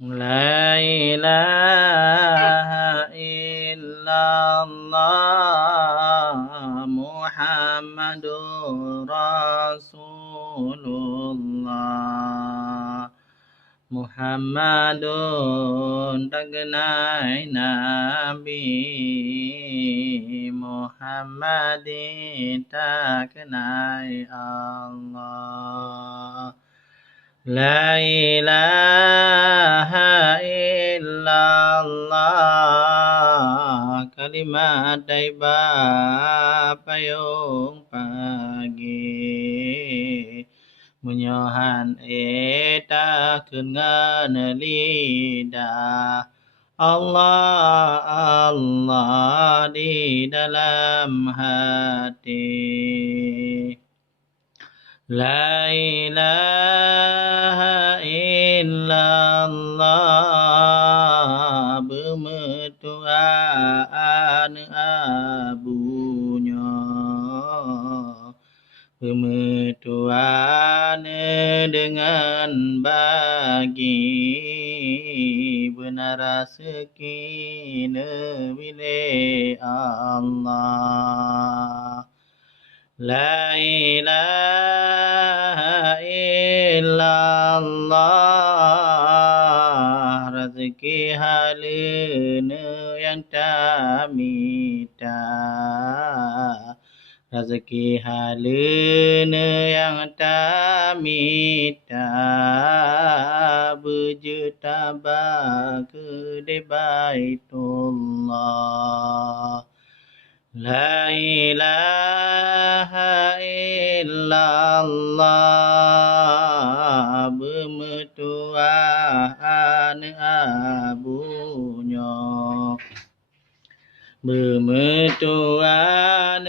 لا إله إلا الله محمد رسول الله Muhammadun tagnai Nabi Muhammadin tagnai Allah La ilaha illallah kalimat taibah payung pagi Menyohan eta keungan lidah Allah Allah di dalam hati La ilaha illallah Bemetuaan abunya Pemetuan dengan bagi Benar sekine bile Allah La ilaha illallah Rezeki halina yang tak minta Rezeki halina yang tak minta Berjuta ke di Baitullah La ilaha illallah Bemetuaan abunya Bemetuaan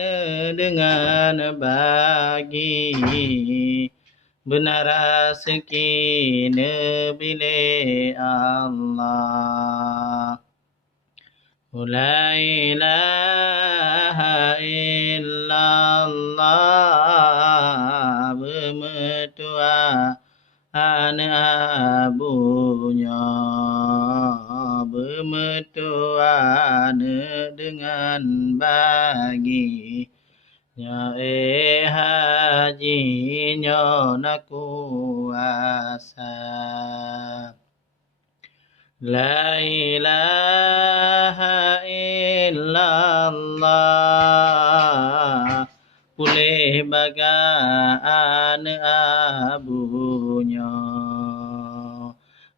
dengan bagi Benar sekine bile Allah La ilaha illallah Bemetuaan abunya Bemetuaan dengan bagi Ya haji nyona kuasa La ilaha illallah Pulih bagaan abunya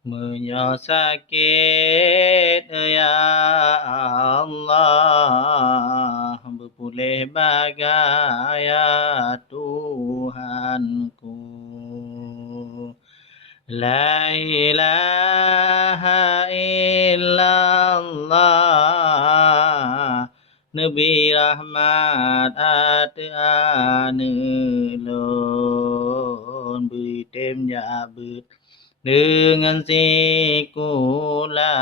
Menyosakit ya Allah Berpulih bagaya Tuhanku La ilaha illallah Nabi rahmat aneulun Beritem jabut dengan sikula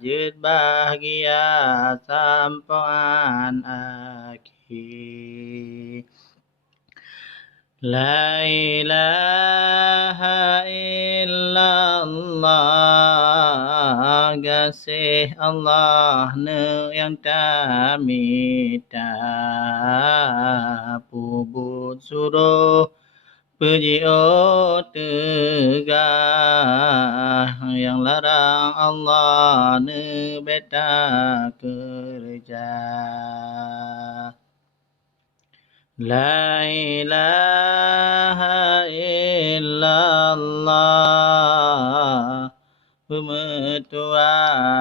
Jut bahagia sampan akhir La ilaha illallah Gasih Allah yang tak minta Pubut suruh Pejio tegah Yang larang Allah beta kerja La ilaha illallah Pemetuaan